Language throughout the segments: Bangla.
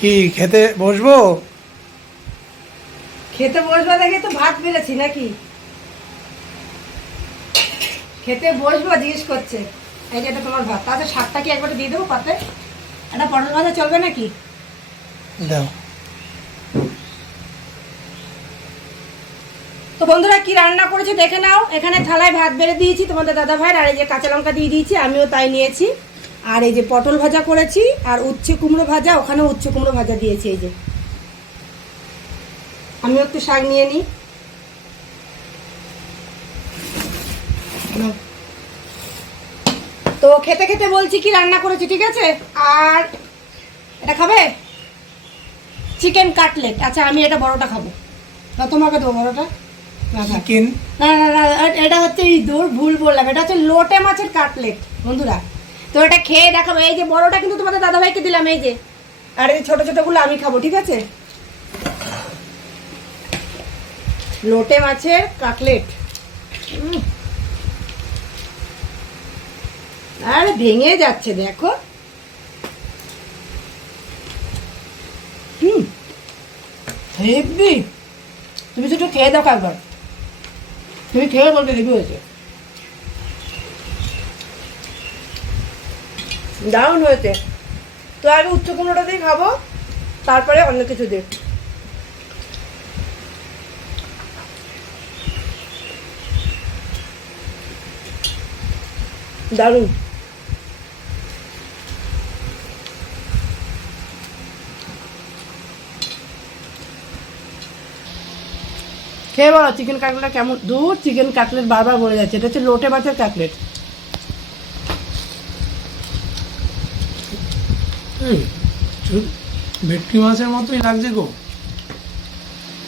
কি খেতে বসবো? খেতে বসবো দেখে তো ভাত বেড়েছি নাকি? খেতে বসবো জিজ্ঞেস করছে। এই যেটা তোমার ভাত। তাতে শাকটা কি একবারে দিয়ে দেবো পাতে? একটা পটল ভাজা চলবে নাকি? দাও। তো বন্ধুরা কি রান্না করেছে দেখে নাও। এখানে থালায় ভাত বেড়ে দিয়েছি তোমাদের দাদা ভাইয়ের আর এই যে কাঁচা লঙ্কা দিয়ে দিয়েছি আমিও তাই নিয়েছি। আর এই যে পটল ভাজা করেছি আর উচ্ছে কুমড়ো ভাজা ওখানে উচ্ছে কুমড়ো ভাজা দিয়েছি এই যে। আমিও একটু শাক নিয়ে নিই। তো খেতে খেতে বলছি কি রান্না করেছি ঠিক আছে? আর এটা খাবে? Chicken cutlet. আচ্ছা আমি এটা বড়টা খাব। তা তোমাকে দেবো বড়টা? না। চিকেন? না না না এটা হচ্ছে ইঁদুর ভুল বললাম। এটা হচ্ছে লোটে মাছের কাটলেট। বন্ধুরা তো এটা খেয়ে দেখাবো। এই যে বড়টা কিন্তু তোমাদের দাদাভাইকে দিলাম, এই যে। আর এই ছোট ছোটগুলো আমি খাব, ঠিক আছে? লোটে মাছের কাটলেট। আরে ভেঙে যাচ্ছে, দেখো। হুম। হেভি তুমি শুধু খেয়ে দেখো একবার। তুমি খেয়ে বলবে হেভি হয়েছে। দারুণ হয়েছে। তো আগে উচ্চ কুমড়োটা দিয়ে খাব, তারপরে অন্য কিছু দিয়ে। দারুণ। খেয়ে বলো চিকেন কাটলেট কেমন? দূর চিকেন কাটলেট বারবার বলে যাচ্ছে। এটা হচ্ছে লোটে মাছের কাটলেট এই, চু- ভেটকি মাছের মতোই লাগছে গো।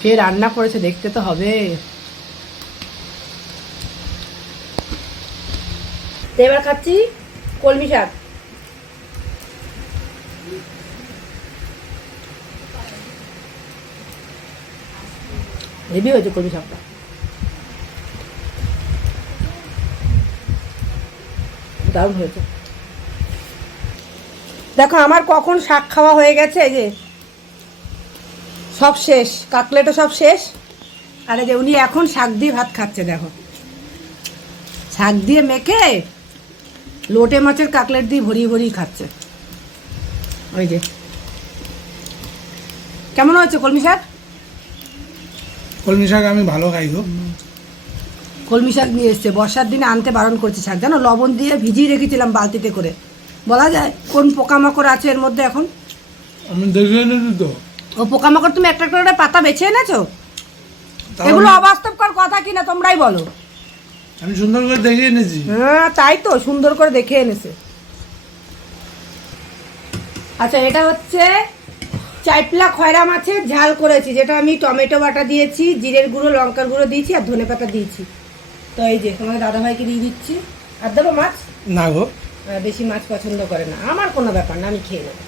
কে রান্না করেছে দেখতে তো হবে। এবার খাচ্ছি কলমি শাক। হেভি হয়েছে কলমি শাকটা। দারুণ হয়েছে। দেখো আমার কখন শাক খাওয়া হয়ে গেছে এই যে সব শেষ কাকলেটও সব শেষ। আর এই যে উনি এখন শাক দিয়ে ভাত খাচ্ছে দেখো। শাক দিয়ে মেখে লোটে মাছের কাকলেট দিয়ে ভরিয়ে ভরিয়ে খাচ্ছে। ওই যে। কেমন হয়েছে কলমি শাক? কলমি শাক আমি ভালো খাই গো। কলমি শাক নিয়ে এসছে বর্ষার দিনে আনতে বারণ করছে শাক। জানো লবণ দিয়ে ভিজিয়ে রেখেছিলাম বালতিতে করে। বলা যায়? কোন পোকামাকড় আছে এর মধ্যে এখন? আমি দেখে নিচ্ছি তো। ও পোকামাকড় তুমি একটা একটা করে পাতা বেছে এনেছো? এগুলো অবাস্তবকর কথা কিনা তোমরাই বলো। আমি সুন্দর করে দেখে এনেছি। হ্যাঁ তাই তো সুন্দর করে দেখে এনেছে। আচ্ছা এটা হচ্ছে চাইপলা খয়রা মাছের ঝাল করেছি যেটা আমি টমেটো বাটা দিয়েছি জিরের গুঁড়ো লঙ্কার গুঁড়ো দিয়েছি আর ধনে পাতা দিয়েছি। তো এই যে তোমার দাদাভাইকে দিয়ে দিচ্ছি। আর দেবো মাছ? না গো। বেশি মাছ পছন্দ করে না। আমার কোনো ব্যাপার না, আমি খেয়ে নেব।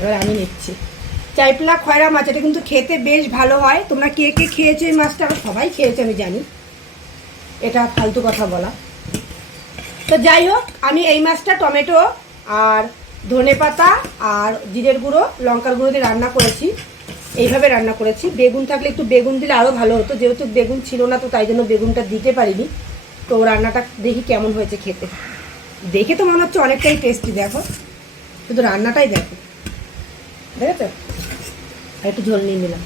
এবার আমি নিচ্ছি। চাইপলা খয়রা মাছ, এটা কিন্তু খেতে বেশ ভালো হয়। তোমরা কে কে খেয়েছো এই মাছটা? সবাই খেয়েছে, আমি জানি। এটা ফালতু কথা বলা। তো যাই হোক, আমি এই মাছটা টমেটো আর ধনে পাতা আর জিরের গুঁড়ো, লঙ্কার গুঁড়ো দিয়ে রান্না করেছি। এইভাবে রান্না করেছি। বেগুন থাকলে একটু বেগুন দিলে আরও ভালো হতো। যেহেতু বেগুন ছিল না, তো তাই জন্য বেগুনটা দিতে পারিনি। তো রান্নাটা দেখি কেমন হয়েছে খেতে। দেখে তো মনে হচ্ছে অনেকটাই টেস্টি দেখো। শুধু রান্নাটাই দেখো। দেখেছ? আর একটু ঝোল নিয়ে নিলাম।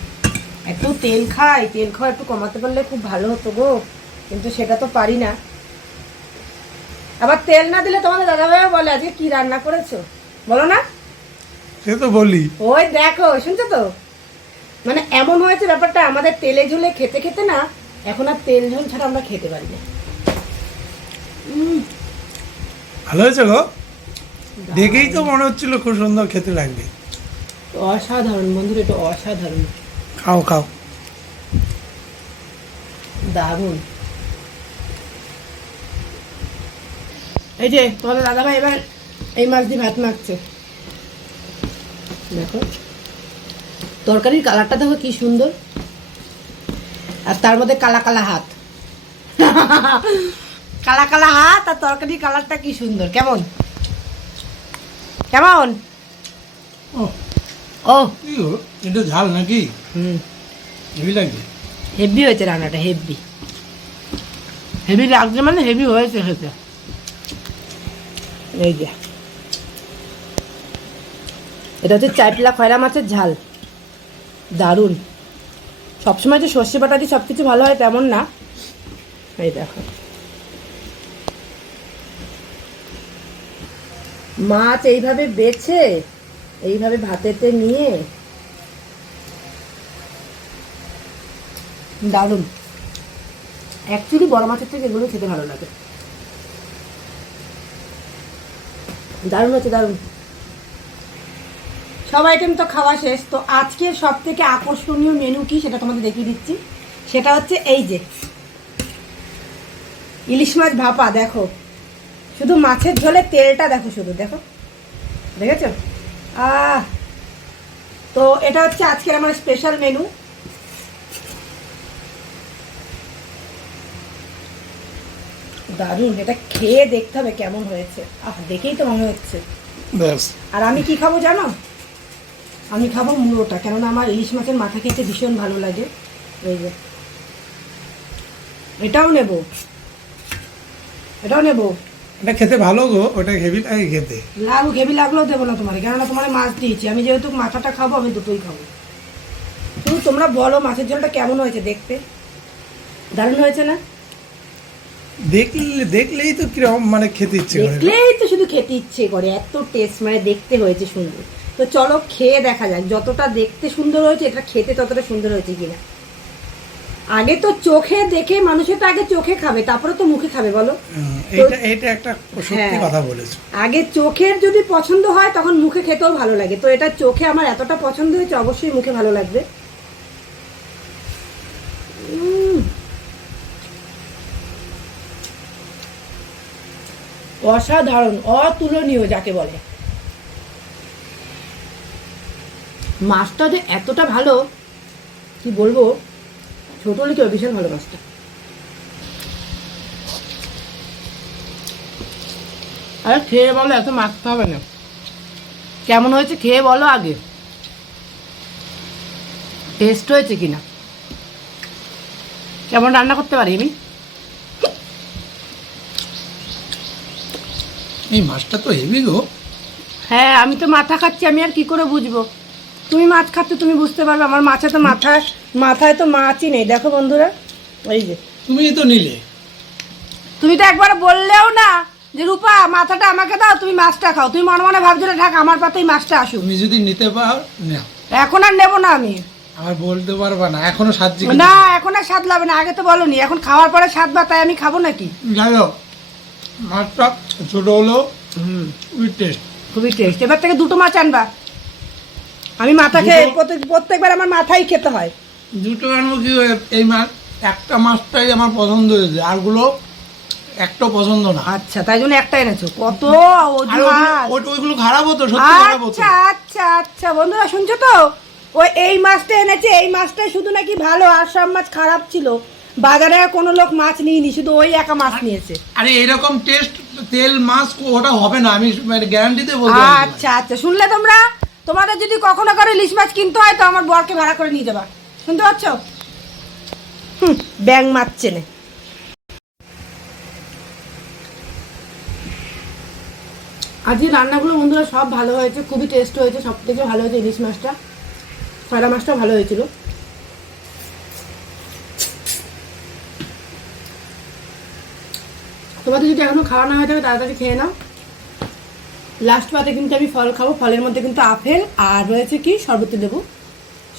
একটু তেল খাই তেল খাওয়া একটু কমাতে পারলে খুব ভালো হতো গো। কিন্তু সেটা তো পারি না। আবার তেল না দিলে তোমাদের দাদাভাইও বলে আজকে কি রান্না করেছ? বলো না। সে তো বলি। ওই দেখো শুনছো তো? মানে এমন হয়েছে ব্যাপারটা আমাদের তেলে ঝুলে খেতে খেতে না এখন আর তেল ঝোল ছাড়া আমরা খেতে পারি না। ভালো হয়েছে গো? দেখেই তো মনে হচ্ছিল খুব সুন্দর খেতে লাগবে। অসাধারণ বন্ধুরা এটা অসাধারণ। খাও খাও। দারুণ। এই যে তোমাদের দাদাভাই এবার এই মাছ দিয়ে ভাত মাখছে। দেখো। তরকারির কালারটা দেখো কি সুন্দর। আর তার মধ্যে কালা কালা হাত। কালা কালা হাত আর তরকারি কালারটা কি সুন্দর কেমন? কেমন? ও। ও। এটা ঝাল নাকি? হুম। হেভি লাগবে হেভি হয়েছে রান্নাটা হেভি। হেভি লাগছে মানে হেভি হয়েছে খেতে এই যে। এটা হচ্ছে চাইপলা খয়রা মাছের ঝাল। দারুণ। সবসময় যে সর্ষে বাটা দিয়ে সব কিছু ভালো হয় তেমন না। এই দেখো। মাছ এইভাবে বেছে, এইভাবে ভাতেতে নিয়ে। দারুণ। অ্যাকচুয়ালি বড় মাছের থেকে এগুলো খেতে ভালো লাগে। দারুণ হচ্ছে দারুণ। সব আইটেম তো খাওয়া শেষ। তো আজকের সব থেকে আকর্ষণীয় মেনু কি সেটা তোমাদের দেখিয়ে দিচ্ছি। সেটা হচ্ছে এই যে ইলিশ মাছ ভাপা, দেখো। শুধু মাছের ঝোলে তেলটা দেখো শুধু দেখো। দেখেছ? আহ! তো এটা হচ্ছে আজকের আমার স্পেশাল মেনু দারুণ এটা খেয়ে দেখতে হবে কেমন হয়েছে। আহ দেখেই তো মনে হচ্ছে। আর আমি কি খাব জানো? আমি খাব মুড়োটা কেননা আমার ইলিশ মাছের মাথা খেতে ভীষণ ভালো লাগে। এই যে। এটাও নেব। এটাও নেব। এটা খেতে ভালো গো ওটা হেভি লাগে খেতে। লাগুক হেভি লাগলেও দেবো না তোমার কেননা তোমার মাছ দিয়েছি। আমি যেহেতু মাথাটা খাব আমি দুটোই খাব। শুধু তোমরা বলো মাছের ঝোলটা কেমন হয়েছে দেখতে। দারুণ হয়েছে না? দেখলে দেখলেই তো কীরকম মানে খেতে ইচ্ছে করে। দেখলেই তো শুধু খেতে ইচ্ছে করে এত টেস্ট মানে দেখতে হয়েছে সুন্দর। তো চলো খেয়ে দেখা যাক যতটা দেখতে সুন্দর হয়েছে এটা খেতে ততটা সুন্দর হয়েছে কিনা। আগে তো চোখে দেখে মানুষের তো আগে চোখে খাবে তারপরে তো মুখে খাবে বলো? হুম, এইটা এইটা একটা সত্যি হ্যাঁ। কথা বলেছ। আগে চোখের যদি পছন্দ হয় তখন মুখে খেতেও ভালো লাগে। তো এটা চোখে আমার এতটা পছন্দ হয়েছে অবশ্যই মুখে ভালো লাগবে। অসাধারণ অতুলনীয় যাকে বলে। মাছটা যে এতটা ভালো কি বলব? ছোট হলে কি হবে, ভীষণ ভালো মাছটা আরে খেয়ে বলো এত মাখতে হবে না। কেমন হয়েছে খেয়ে বলো আগে। টেস্ট হয়েছে কিনা? কেমন রান্না করতে পারি আমি? এই মাছটা তো হেভি গো। হ্যাঁ আমি তো মাথা খাচ্ছি আমি আর কি করে বুঝব? তুমি মাছ খাচ্ছ তুমি বুঝতে পারবে আমার মাছে তো মাথায় মাথায় তো মাছই নেই। দেখো বন্ধুরা এই যে। তুমি তো নিলে। তুমি তো একবার বললেও না যে রূপা মাথাটা আমাকে দাও তুমি মাছটা খাও। তুমি মনে মনে ভাবছ ঢাক আমার পাতেই মাছটা আসুক। তুমি যদি নিতে পারো নাও। এখন আর নেব না আমি। আর বলতে পারবা না এখনও স্বাদ না এখন আর স্বাদ লাগবে না আগে তো বলো বলনি এখন খাওয়ার পরে স্বাদ বা তাই আমি খাব নাকি? যাই হোক মাছটা ছোট হলেও উইথ টেস্ট খুবই টেস্ট এবার থেকে দুটো মাছ আনবা। আমি মাথা খেয়ে প্রত্যেক প্রত্যেকবার আমার মাথাই খেতে হয়। দুটো আনব কি এই মাছ একটা মাছটাই আমার পছন্দ হয়েছে আরগুলো একটা পছন্দ না। আচ্ছা তাই জন্য একটা এনেছো। কত ওইগুলো খারাপ হতো সত্যি খারাপ হতো। আচ্ছা আচ্ছা আচ্ছা বন্ধুরা শুনছো তো? ওই এই মাছটা এনেছে এই মাছটা শুধু নাকি ভালো আর সব মাছ খারাপ ছিল। বাজারে কোনো লোক মাছ নিয়নি শুধু ওই একা মাছ নিয়েছে। আরে এরকম টেস্ট তেল মাছ ওটা হবে না আমি মানে গ্যারান্টিতে বলতে পারি আচ্ছা আচ্ছা শুনলে তোমরা? তোমাদের যদি কখনো করে ইলিশ মাছ কিনতে হয়, তো আমার বরকে ভাড়া করে নিয়ে যাবা। শুনতে পাচ্ছ? হুম, ব্যাং মাছ চেনে। আজকে রান্নাগুলো বন্ধুরা সব ভালো হয়েছে, খুবই টেস্ট হয়েছে সব থেকে ভালো হয়েছে ইলিশ মাছটা। ফয়লা মাছটাও ভালো হয়েছিল। তোমাদের যদি এখনও খাওয়া না হয়ে থাকে, তাড়াতাড়ি খেয়ে নাও। লাস্ট পাতে কিন্তু আমি ফল খাব। ফলের মধ্যে কিন্তু আপেল আর রয়েছে কি? শরবতি লেবু।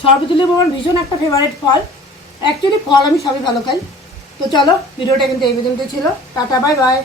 শরবতি লেবু আমার ভীষণ একটা ফেভারিট ফল। অ্যাকচুয়ালি ফল আমি সবই ভালো খাই। তো চলো, ভিডিওটা কিন্তু এই পর্যন্ত ছিল। Tata bye bye